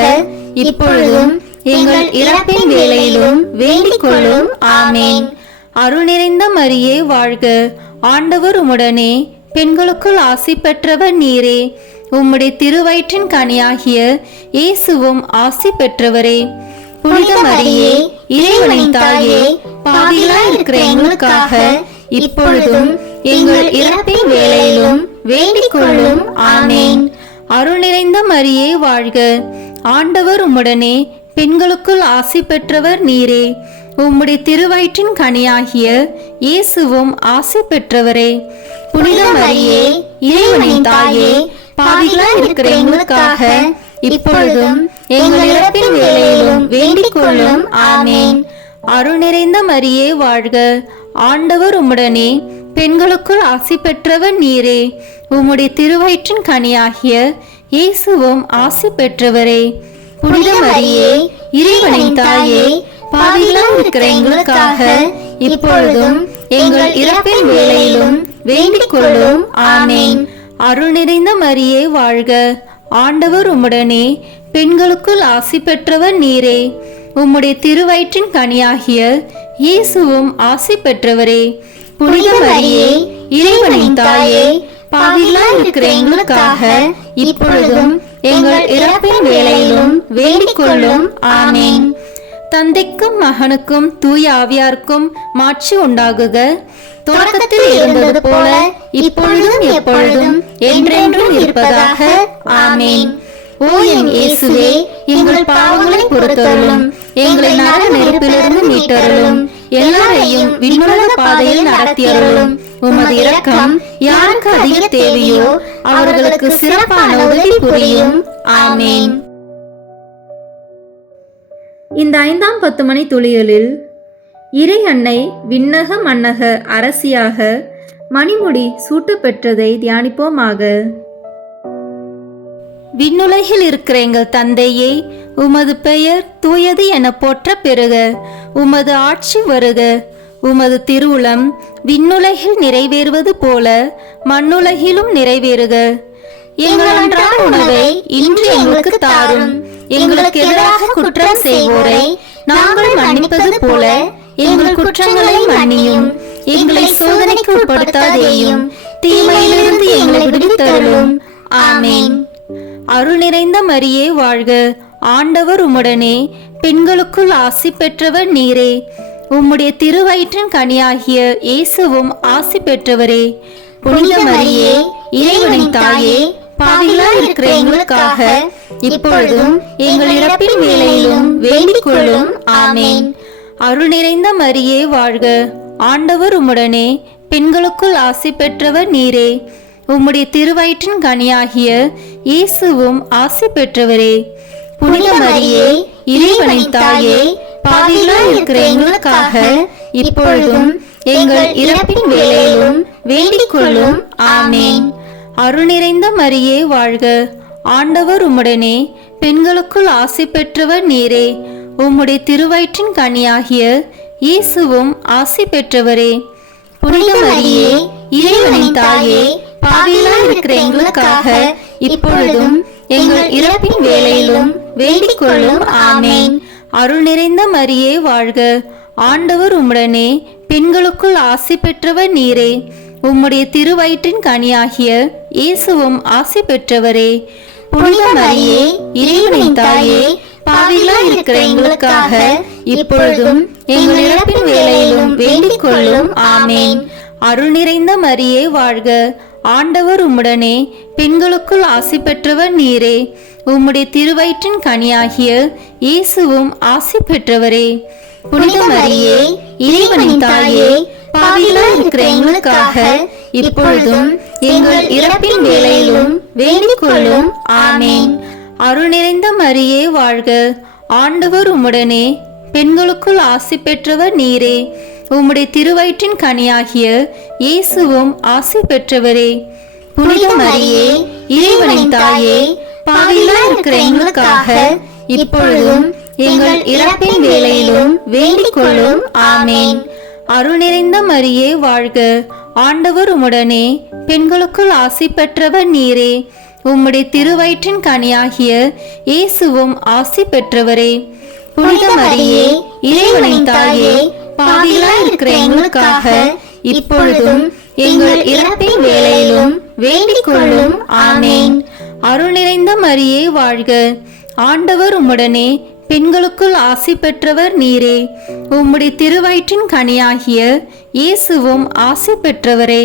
இப்பொழுதும் எங்கள் இறப்பின் வேளையிலும் வேண்டிக் கொள்ளும். ஆமேன். அருள் நிறைந்த மரியே வாழ்க. ஆண்டவர் உம்முடனே, பெண்களுக்குள் ஆசி பெற்றவர் நீரே. உம்முடைய திருவயிற்றின் கனியாகிய இயேசுவும் ஆசி பெற்றவரே. புனித மரியே, இறைவனின் தாயே, பாவிகளாய் இருக்கிற எங்களுக்காக இப்பொழுதும் எங்கள் இறப்பின் வேளையிலும் வேண்டிக் கொள்ளும். ஆமேன். அருள் நிறைந்த மரியே வாழ்க. ஆண்டவர் உம்முடனே, பெண்களுக்குள் ஆசி பெற்றவர் நீரே. உம்முடைய திருவயிற்றின் கனியாகிய இயேசுவும் ஆசி பெற்றவரே. புனித மரியே, இறைவனின் தாயே, பாவிகளாய் இருக்கிற எங்களுக்காக இப்பொழுதும் எங்கள் இறப்பின் வேளையிலும் வேண்டிக் கொள்ளும். ஆமேன். அருள் நிறைந்த மரியே வாழ்க. ஆண்டவர் உம்முடனே, பெண்களுக்குள் ஆசி பெற்றவர் நீரே. உம்முடைய திருவயிற்றின் கனியாகிய இயேசுவும் ஆசி பெற்றவரே. புனித மரியே, இறைவனின் தாயே, பாவிகளாய் இருக்கிற எங்களுக்காக இப்பொழுதும் எங்கள் இறப்பின் வேளையிலும் வேண்டிக் கொள்ளும். ஆமேன். அருள் நிறைந்த மரியே வாழ்க. ஆண்டவர் உம்முடனே, பெண்களுக்குள் ஆசி பெற்றவர் நீரே. உம்முடைய திருவயிற்றின் கனியாகிய இயேசுவும் ஆசி பெற்றவரே. புனித மரியே, இறைவனின் தாயே, பாவிகளாய் இருக்கிற எங்களுக்காக இப்பொழுதும் எங்கள் இறப்பின் வேளையிலும் வேண்டிக் கொள்ளும். ஆமேன். தந்தைக்கும் மகனுக்கும் தூய ஆவியாருக்கும் மாட்சி உண்டாகுக. தொடக்கத்தில் இருந்தது போல இப்பொழுதும் எப்பொழுதும் என்றென்றும் இருப்பதாக. ஆமேன். ஓ என் இயேசுவே, எங்கள் பாவங்களை பொறுத்தருளும், எங்களை நரக நெருப்பிலிருந்து மீட்டருளும், எல்லாரையும் விண்ணுலக பாதையில் நடத்தியருளும். உமது இரக்கம் யாருக்கு அதிக தேவையோ அவர்களுக்கு சிறப்பான உதவி புரியும். ஆமேன். இந்த 5ஆம் 10 மணி துளிகளில் இறை அன்னை விண்ணக மன்னக அரசியாக மணிமுடி சூட்டப்பெற்றதை தியானிப்போமாக. விண்ணுலகில் இருக்கிற எங்கள் தந்தையே, உமது பெயர் தூயது என போற்ற பெறுக. உமது ஆட்சி வருக. உமது திருவுளம் விண்ணுலகில் நிறைவேறுவது போல மண்ணுலகிலும் நிறைவேறுக. எங்கள் அன்றாட உணவை இன்று எங்களுக்கு தாரும். எங்களுக்கு எதிராக குற்றம் செய்வோரை நாங்கள் மன்னிப்பது போல எங்கள் குற்றங்களை மன்னியும். எங்களை சோதனைக்கு உட்படுத்தாதேயும், தீமையிலிருந்து எங்களை விடுவித்தருளும். ஆமேன். அருள் நிறைந்த மரியே வாழ்க. ஆண்டவர் உம்முடனே, பெண்களுக்குள் ஆசி பெற்றவர் நீரே. உம்முடைய திருவயிற்றின் கனியாகிய இயேசுவும் ஆசி பெற்றவரே. புனித மரியே, இறைவனின் தாயே, பாவிகளாய் இருக்கிற எங்களுக்காக இப்பொழுதும் எங்கள் இறப்பின் வேளையிலும் வேண்டிக் கொள்ளும். ஆமேன். அருள் நிறைந்த மரியே வாழ்க. ஆண்டவர் உம்முடனே, பெண்களுக்குள் ஆசி பெற்றவர் நீரே. உம்முடைய திருவயிற்றின் கனியாகிய இயேசுவும் ஆசி பெற்றவரே. புனித மரியே, இறைவனின் தாயே, பாவிகளாய் இருக்கிற எங்களுக்காக இப்பொழுதும் எங்கள் இறப்பின் வேளையிலும் வேண்டிக் கொள்ளும். ஆமேன். அருள் நிறைந்த மரியே வாழ்க. ஆண்டவர் உம்முடனே, பெண்களுக்குள் ஆசி பெற்றவர் நீரே. உம்முடைய திருவயிற்றின் கனியாகிய இயேசுவும் ஆசி பெற்றவரே. புனித மரியே, இறைவனின் தாயே, பாவிகளாய் இருக்கிற எங்களுக்காக இப்பொழுதும் எங்கள் இறப்பின் வேளையிலும் வேண்டிக் கொள்ளும். ஆமேன். அருள் நிறைந்த மரியே வாழ்க. ஆண்டவர் உம்முடனே, பெண்களுக்குள் ஆசி பெற்றவர் நீரே. உம்முடைய திருவயிற்றின் கனியாகிய இயேசுவும் ஆசி பெற்றவரே. புனித மரியே, இறைவனின் தாயே, பாவிகளாய் இருக்கிற எங்களுக்காக இப்பொழுதும் எங்கள் இறப்பின் வேளையிலும் வேண்டிக் கொள்ளும். ஆமேன். அருள் நிறைந்த மரியே வாழ்க. ஆண்டவர் உம்முடனே, பெண்களுக்குள் ஆசி பெற்றவர் நீரே. உம்முடைய திருவயிற்றின் கனியாகிய இயேசுவும் ஆசி பெற்றவரே. புனித மரியே, இறைவனின் தாயே, பாவிகளாய் இருக்கிற எங்களுக்காக இப்பொழுதும் எங்கள் இறப்பின் வேளையிலும் வேண்டிக் கொள்ளும். ஆமேன். அருள் நிறைந்த மரியே வாழ்க. ஆண்டவர் உம்முடனே, பெண்களுக்குள் ஆசி பெற்றவர் நீரே. உம்முடைய திருவயிற்றின் கனியாகிய இயேசுவும் ஆசி பெற்றவரே. புனித மரியே, இறைவனின் தாயே, பாவிகளாய் இருக்கிற எங்களுக்காக இப்பொழுதும் எங்கள் இறப்பின் வேளையிலும் வேண்டிக் கொள்ளும். ஆமேன். அருள் நிறைந்த மரியே வாழ்க. ஆண்டவர் உம்முடனே, பெண்களுக்குள் ஆசி பெற்றவர் நீரே. உம்முடைய திருவயிற்றின் கனியாகிய இயேசுவும் ஆசி பெற்றவரே. புனித மரியே, இறைவனின் தாயே, பாவிகளாய் இருக்கிற எங்களுக்காக இப்பொழுதும் எங்கள் இறப்பின் வேளையிலும் வேண்டிக் கொள்ளும். ஆமேன். அருள் நிறைந்த மரியே வாழ்க. ஆண்டவர் உம்முடனே, பெண்களுக்குள் ஆசி பெற்றவர் நீரே. உம்முடைய திருவயிற்றின் கனியாகிய இயேசுவும் ஆசி பெற்றவரே.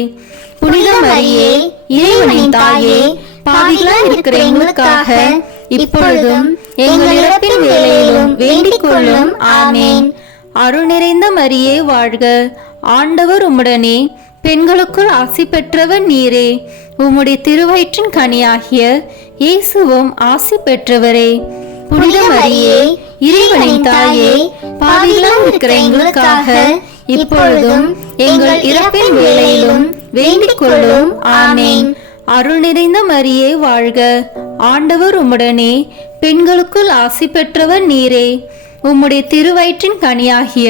புனித மரியே, இறைவனின் தாயே, பாவிகளாய் இருக்கிற எங்களுக்காக இப்பொழுதும் எங்கள் இறப்பின் வேளையிலும் வேண்டிக் கொள்ளும். ஆமேன். அருள் நிறைந்த மரியே வாழ்க. ஆண்டவர் உம்முடனே, பெண்களுக்குள் ஆசி பெற்றவர் நீரே. உம்முடைய திருவயிற்றின் கனியாகிய இயேசுவும் ஆசி பெற்றவரே. புனித மரியே, இறைவனின் தாயே, பாவிகளாய் இருக்கிற எங்களுக்காக இப்பொழுதும் எங்கள் இறப்பின் வேளையிலும் வேண்டிக் கொள்ளும். ஆமேன். அருள் நிறைந்த மரியே வாழ்க. ஆண்டவர் உம்முடனே, பெண்களுக்குள் ஆசி பெற்றவர் நீரே. உம்முடைய திருவயிற்றின் கனியாகிய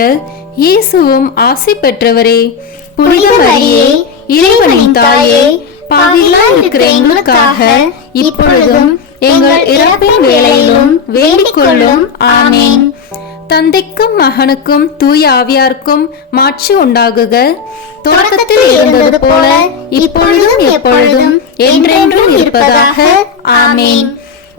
இயேசுவும் ஆசி பெற்றவரே. புனித மரியே, இறைவனின் தாயே, பாவிகளாய் இருக்கிற எங்களுக்காக இப்பொழுதும் எங்கள் இறப்பின் வேளையிலும் வேண்டிக் கொள்ளும். ஆமேன். தந்தைக்கும் மகனுக்கும் தூய ஆவியாருக்கும் மாட்சி உண்டாகுக. தொடக்கத்தில் இருந்தது போல இப்பொழுதும் எப்பொழுதும் என்றென்றும் இருப்பதாக. ஆமேன்.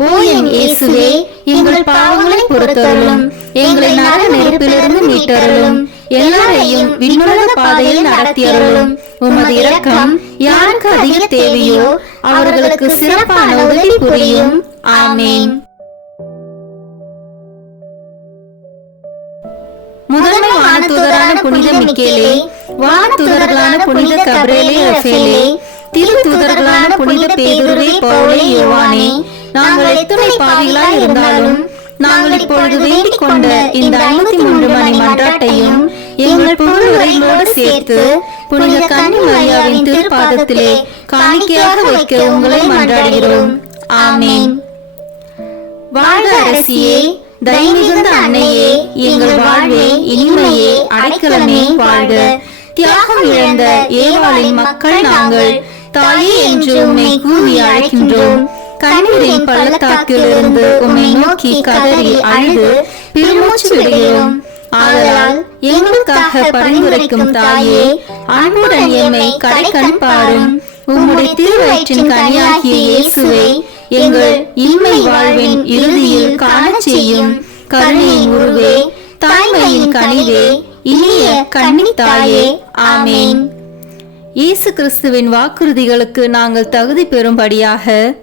ஓ என் இயேசுவே, எங்கள் பாவங்களை பொறுத்தருளும், எங்களை நரக நெருப்பிலிருந்து மீட்டருளும். எல்லாரையும் விண்ணுலக பாதையில் நடத்தியருளும். உமது இரக்கம் யாருக்கு அதிக தேவையோ அவர்களுக்கு சிறப்பான உதவி புரியும். ஆமேன். முதன்மை வானதூதரான புனித மிக்கேலே, வானதூதர்களான புனித கபிரேலே, ரஃபேலே, திரு தூதர்களான புனித பேதுருவே, பவுலே, யோவானே, நாங்கள் எத்தனை பாவிகளாய் இருந்தாலும் நாங்கள் இப்பொழுது வேண்டிக் கொண்ட இந்த 53 மணி மன்றாட்டையும் எங்கள் புகழுரைகளோடு சேர்த்து புனித கன்னி மரியாவின் திருப்பாதத்திலே காணிக்கையாக வைக்க உங்களை மன்றாடுகிறோம். ஆமேன். வாழ்க அரசியே, தயமிகுந்த அன்னையே, எங்கள் வாழ்வே, இனிமையே, அடைக்கலமே, வாழ்க. தியாகம் இழந்த ஏவாளின் மக்கள் நாங்கள் தாயே என்று உம்மை கூவி அழைக்கின்றோம். கண்ணீரின் பள்ளத்தாக்கில் இருந்து உம்மை நோக்கி கதறி அழுது பெருமூச்சு விடுகிறோம். ஆதலால் எங்களுக்காக பரிந்துரைக்கும் தாயே, அன்புடன் எம்மை கடைக்கண் பாரும். உம்முடைய திருவயிற்றின் கனியாகிய இயேசுவை எங்கள் இன்மை வாழ்வின் இறுதியில் காண செய்யும். கருணையின் உருவே, தாய்மையின் கனிவே, இனிய கன்னி தாயே. ஆமேன். இயேசு கிறிஸ்துவின் வாக்குறுதிகளுக்கு நாங்கள் தகுதி பெறும்படியாக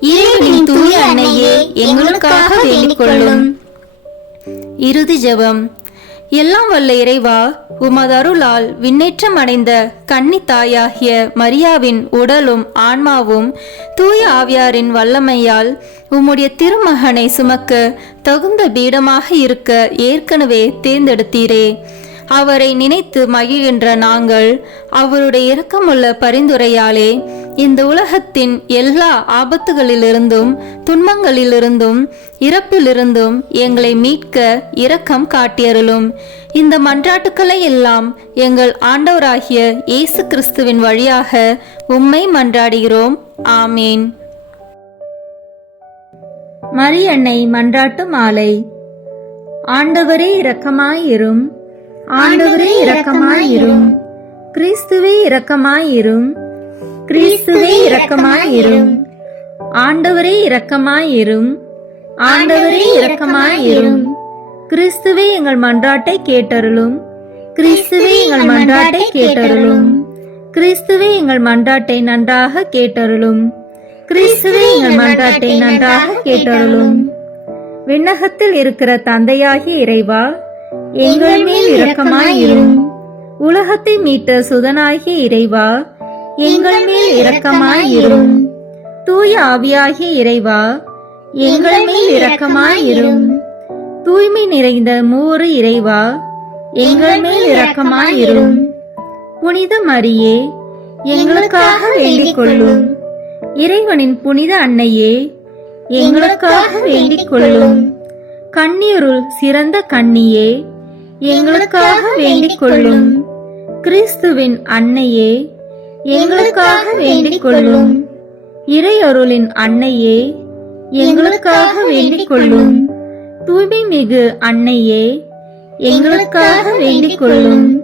இறைவனின் தூய அன்னையே, எங்களுக்காக வேண்டிக் கொள்ளும். இறுதி ஜெபம். எல்லாம் வல்ல இறைவா, உமது அருளால் விண்ணேற்றம் அடைந்த கன்னி தாயாகிய மரியாவின் உடலும் ஆன்மாவும் தூய ஆவியாரின் வல்லமையால் உம்முடைய திருமகனை சுமக்க தகுந்த பீடமாக இருக்க ஏற்கனவே தேர்ந்தெடுத்தீரே. அவரை நினைத்து மகிழ்கின்ற நாங்கள் அவருடைய இரக்கமுள்ள பரிந்துரையாலே இந்த உலகத்தின் எல்லா ஆபத்துகளிலிருந்தும் துன்பங்களிலிருந்தும் இறப்பிலிருந்தும் எங்களை மீட்க இரக்கம் காட்டியருளும். இந்த மன்றாட்டுக்களை எல்லாம் எங்கள் ஆண்டவராகிய இயேசு கிறிஸ்துவின் வழியாக உம்மை மன்றாடுகிறோம். ஆமேன். மரியன்னை மன்றாட்டு மாலை. ஆண்டவரே இரக்கமாயிரும். ஆண்டவரே இரக்கமாயிரும். கிறிஸ்துவே இரக்கமாயிரும். கிறிஸ்துவே இரக்கமாயிரும். ஆண்டவரே இரக்கமாயிரும். ஆண்டவரே இரக்கமாயிரும். கிறிஸ்துவே எங்கள் மன்றாட்டை கேட்டருளும். கிறிஸ்துவே எங்கள் மன்றாட்டை கேட்டருளும். கிறிஸ்துவே எங்கள் மன்றாட்டை நன்றாக கேட்டருளும். கிறிஸ்துவே எங்கள் மன்றாட்டை நன்றாக கேட்டருளும். விண்ணகத்தில் இருக்கிற தந்தையாகிய இறைவா, எங்கள் மேல் இரக்கமாயிரும். உலகத்தை மீட்ட சுதனாகிய இறைவா, எங்கள் மேல் இரக்கமாயிரும். தூய ஆவியாகிய இறைவா, எங்கள் மேல் இரக்கமாயிரும். தூய்மை நிறைந்த மூவரு இறைவா, எங்கள் மேல் இரக்கமாயிரும். புனித மரியே, எங்களுக்காக வேண்டிக் கொள்ளும். இறைவனின் புனித அன்னையே, எங்களுக்காக வேண்டிக் கொள்ளும். கன்னியருள் சிறந்த கன்னியே, எங்களுக்காக வேண்டிக் கொள்ளும். கிறிஸ்துவின் அன்னையே, எங்களுக்காக வேண்டிக் கொள்ளும். இறையருளின் அன்னையே, எங்களுக்காக வேண்டிக் கொள்ளும். தூய்மை மிகு அன்னையே, எங்களுக்காக வேண்டிக் கொள்ளும்.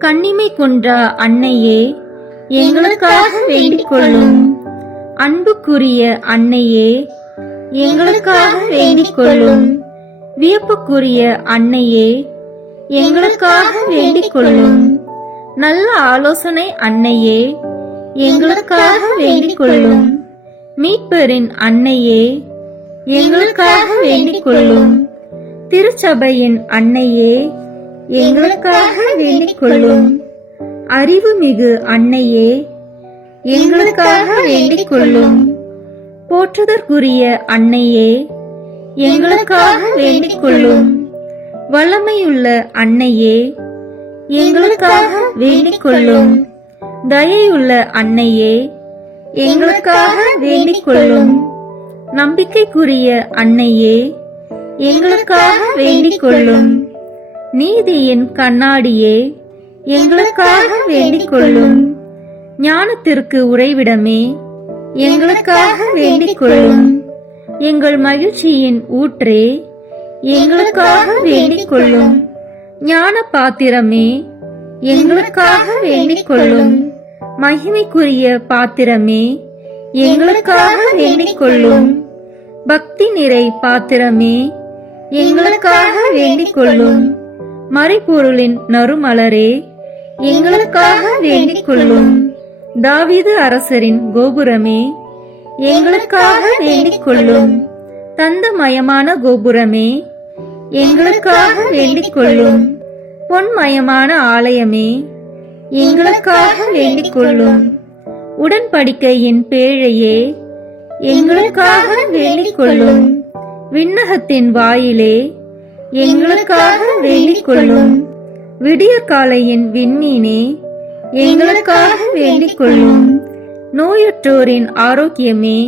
கன்னிமை குன்றா அன்னையே, எங்களுக்காக வேண்டிக் கொள்ளும். அன்புக்குரிய அன்னையே, எங்களுக்காக வேண்டிக் கொள்ளும். வியப்புக்குரிய அன்னையே, எங்களுக்காக வேண்டிக் கொள்ளும். நல்ல ஆலோசனை அன்னையே, எங்களுக்காக வேண்டிக் கொள்ளும். மீட்பரின் அன்னையே, எங்களுக்காக வேண்டிக் கொள்ளும். திருச்சபையின் அன்னையே, எங்களுக்காக வேண்டிக் கொள்ளும். அறிவுமிகு அன்னையே, எங்களுக்காக வேண்டிக் கொள்ளும். போற்றுதற்குரிய அன்னையே, எங்களுக்காக வேண்டிக் கொள்ளும். வல்லமையுள்ள அன்னையே, எங்களுக்காக வேண்டிக் கொள்ளும். தயையுள்ள அன்னையே, எங்களுக்காக வேண்டிக் கொள்ளும். நம்பிக்கைக்குரிய அன்னையே, எங்களுக்காக வேண்டிக் கொள்ளும். நீதியின் கண்ணாடியே, எங்களுக்காக வேண்டிக் கொள்ளும். ஞானத்திற்கு உறைவிடமே, எங்களுக்காக வேண்டிக் கொள்ளும். எங்கள் மகிழ்ச்சியின் ஊற்றே, எங்களுக்காக வேண்டிக் கொள்ளும். ஞான பாத்திரமே, எங்களுக்காக வேண்டிக் கொள்ளும். மகிமைக்குரிய பாத்திரமே, எங்களுக்காக வேண்டிக் கொள்ளும். பக்தி நிறை பாத்திரமே, எங்களுக்காக வேண்டிக் கொள்ளும். மறைபொருளின் நறுமலரே, எங்களுக்காக வேண்டிக் கொள்ளும். தாவீது அரசரின் கோபுரமே, எங்களுக்காக வேண்டிக் கொள்ளும். தந்தமயமான கோபுரமே, எங்களுக்காக வேண்டிக் கொள்ளும். பொன்மயமான ஆலயமே, எங்களுக்காக வேண்டிக் கொள்ளும். உடன்படிக்கையின் பேழையே, எங்களுக்காக வேண்டிக் கொள்ளும். விண்ணகத்தின் வாயிலே, எங்களுக்காக வேண்டிக் கொள்ளும். விடியற்காலையின் விண்மீனே, எங்களுக்காக வேண்டிக் கொள்ளும். நோயுற்றோரின் ஆரோக்கியமே,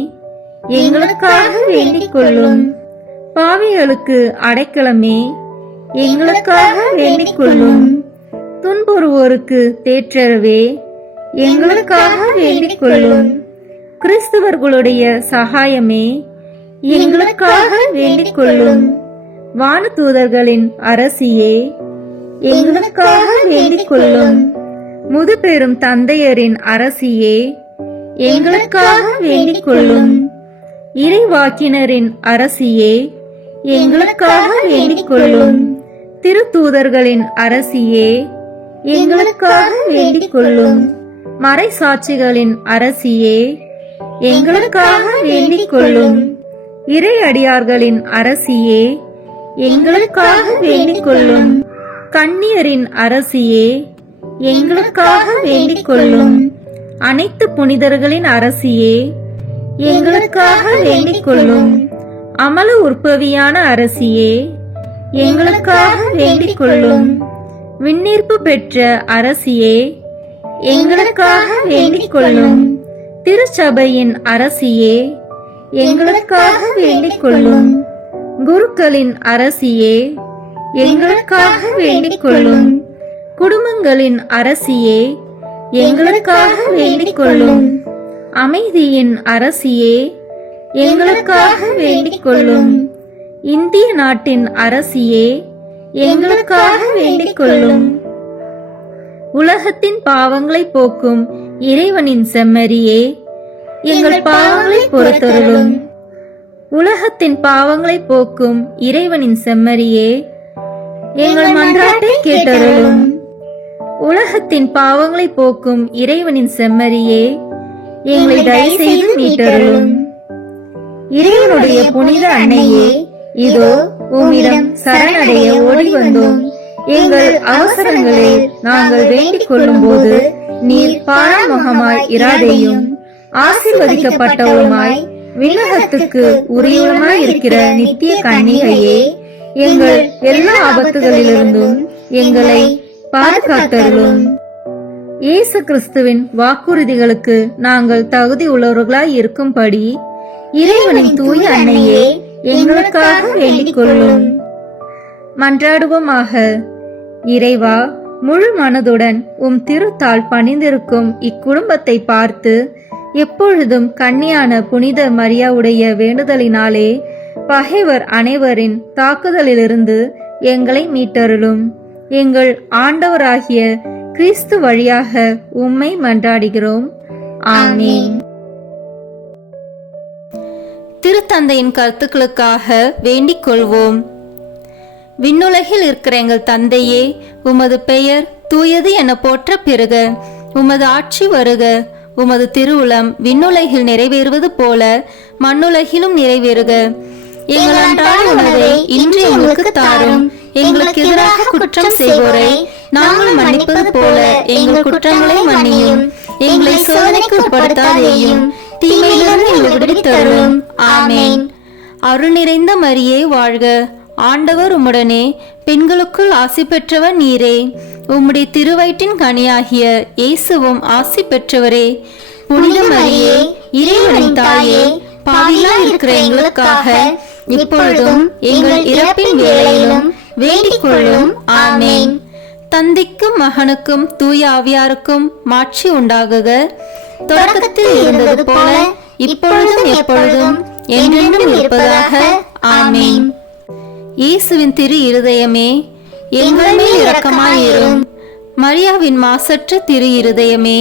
எங்களுக்காக வேண்டிக் கொள்ளும். பாவிகளுக்கு அடைக்கலமே, எங்களுக்காக வேண்டிக் கொள்ளும். துன்புறுவோருக்கு தேற்றரவே, எங்களுக்காக வேண்டிக் கொள்ளும். கிறிஸ்தவர்களுடைய சகாயமே, எங்களுக்காக வேண்டிக் கொள்ளும். வானதூதர்களின் அரசியே, எங்களுக்காக வேண்டிக் கொள்ளும். முதுபெரும் தந்தையரின் அரசியே, எங்களுக்காக வேண்டிக் கொள்ளும். இறைவாக்கினரின் அரசியே, எங்களுக்காக வேண்டிக் கொள்ளும். திருத்தூதர்களின் அரசியே, எங்களுக்காக வேண்டிக் கொள்ளும். மறைசாட்சிகளின் அரசியே, எங்களுக்காக வேண்டிக் கொள்ளும். இறையடியார்களின் அரசியே, எங்களுக்காக வேண்டிக் கொள்ளும். கன்னியரின் அரசியே, எங்களுக்காக வேண்டிக் கொள்ளும். அனைத்து புனிதர்களின் அரசியே, எங்களுக்காக வேண்டிக் கொள்ளும். அமல உற்பவியான அரசியே, எங்களுக்காக வேண்டிக் கொள்ளும். விண்ணீர்ப்பு பெற்ற அரசியே, எங்களுக்காக வேண்டிக் கொள்ளும். திருச்சபையின் அரசியே, எங்களுக்காக வேண்டிக் கொள்ளும். குருக்களின் அரசியே, எங்களுக்காக வேண்டிக் கொள்ளும். குடும்பங்களின் அரசியே, எங்களுக்காக வேண்டிக் கொள்ளும். அமைதியின் அரசியே, எங்களுக்காக வேண்டிக் கொள்ளும். இந்திய நாட்டின் அரசியே, எங்களுக்காக வேண்டிக் கொள்ளும். உலகத்தின் பாவங்களை போக்கும் இறைவனின் செம்மறியே, எங்கள் பாவங்களை பொறுத்தருளும். உலகத்தின் பாவங்களை போக்கும் இறைவனின் செம்மறியே, எங்கள் மன்றாட்டை கேட்டருளும். உலகத்தின் பாவங்களை போக்கும் இறைவனின் செம்மறியே, எங்களை தயவு செய்து மீட்டருளும். இறைவனுடைய புனித அன்னையே, இதோ உம்மிடம் சரணடைய ஓடி வந்தோம். எங்கள் அவசரங்களை நாங்கள் வேண்டிக் கொள்ளும் போது நீர் பாராமுகமாய் இராதேயும். ஆசீர்வதிக்கப்பட்டவருமாய் விண்ணகத்துக்கு உரியவருமாய் இருக்கிற நித்திய கன்னிகையே, எங்கள் எல்லா ஆபத்துகளிலிருந்தும் எங்களை பாதுகாத்தருளும். இயேசு கிறிஸ்துவின் வாக்குறுதிகளுக்கு நாங்கள் தகுதி உள்ளவர்களாய் இருக்கும்படி இறைவனின் தூய அன்னையே, எங்களுக்காக வேண்டிக் கொள்ளும். மன்றாடுவோமாக. இறைவா, முழு மனதுடன் உம் திருத்தால் பணிந்திருக்கும் இக்குடும்பத்தை பார்த்து எப்பொழுதும் கன்னியான புனித மரியாவுடைய வேண்டுதலினாலே பகைவர் அனைவரின் தாக்குதலிலிருந்து எங்களை மீட்டருளும். எங்கள் ஆண்டவராகிய கிறிஸ்து வழியாக உம்மை மன்றாடுகிறோம். ஆமென். திருத்தந்தையின் கருத்துக்களுக்காக வேண்டிக் கொள்வோம். விண்ணுலகில் இருக்கிற எங்கள் தந்தையே, உமது பெயர் தூயது என போற்ற பெறுக. உமது ஆட்சி வருக. உமது திருவுளம் விண்ணுலகில் நிறைவேறுவது போல மண்ணுலகிலும் நிறைவேறுக. எங்கள் அன்றாட உணவை இன்று எங்களுக்கு தாரும். எங்களுக்கு எதிராக குற்றம் செய்வோரை நாங்கள் மன்னிப்பது போல எங்கள் குற்றங்களை மன்னியும். எங்களை சோதனைக்கு உட்படுத்தாதேயும், தீமையிலிருந்து எங்களை விடுவித்தருளும். ஆமென். அருள் நிறைந்த மரியே வாழ்க. ஆண்டவர் உம்முடனே, பெண்களுக்குள் ஆசி பெற்றவர் நீரே. உம்முடைய திருவயிற்றின் கனியாகிய இயேசுவும் ஆசி பெற்றவரே. புனித மரியே, இறைவனின் தாயே, பாவிகளாய் இருக்கிற எங்களுக்காக இப்பொழுதும் எங்கள் இறப்பின் வேளையிலும் வேண்டிக் கொள்ளும். ஆமென். தந்தைக்கும் மகனுக்கும் தூய ஆவியாருக்கும் மாட்சி உண்டாகுக. தொடக்கத்தில் இருந்தது போல இப்பொழுதும் எப்பொழுதும் என்றென்றும் இருப்பதாக. ஆமென். இயேசுவின் திரு இருதயமே, எங்கள் மேல் இரக்கமாயிரும். மரியாவின் மாசற்ற திரு இருதயமே,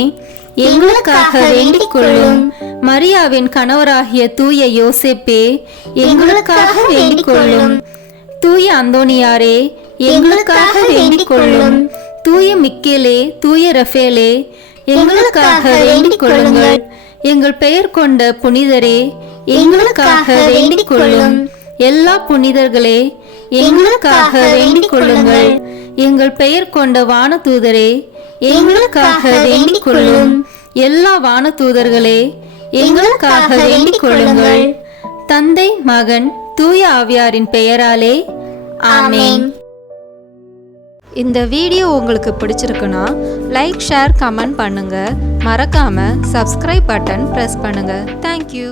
எங்களுக்காக வேண்டிக் கொள்ளும். மரியாவின் கணவராகிய தூய யோசேப்பே, எங்களுக்காக வேண்டிக் கொள்ளும். தூய அந்தோனியாரே எங்களுக்காக வேண்டிக் கொள்ளும். தூய மிக்கேலே, தூய ரஃபேலே எங்களுக்காக வேண்டிக் கொள்ளுங்கள். எங்கள் பெயர் கொண்ட புனிதரே எங்களுக்காக வேண்டிக் கொள்ளும். எல்லா புனிதர்களே எங்களுக்காக வேண்டிக் கொள்ளுங்கள். எங்கள் பெயர் கொண்ட வானதூதரே எங்களுக்காக வேண்டிக் கொள்ளும். எல்லா வானதூதர்களே எங்களுக்காக வேண்டிக் கொள்ளுங்கள். தந்தை, மகன், தூய ஆவியாரின் பெயராலே ஆமென். இந்த வீடியோ உங்களுக்கு பிடிச்சிருக்குன்னா லைக், ஷேர், கமெண்ட் பண்ணுங்க. மறக்காம சப்ஸ்கிரைப் பட்டன் பிரஸ் பண்ணுங்க. தேங்க்யூ.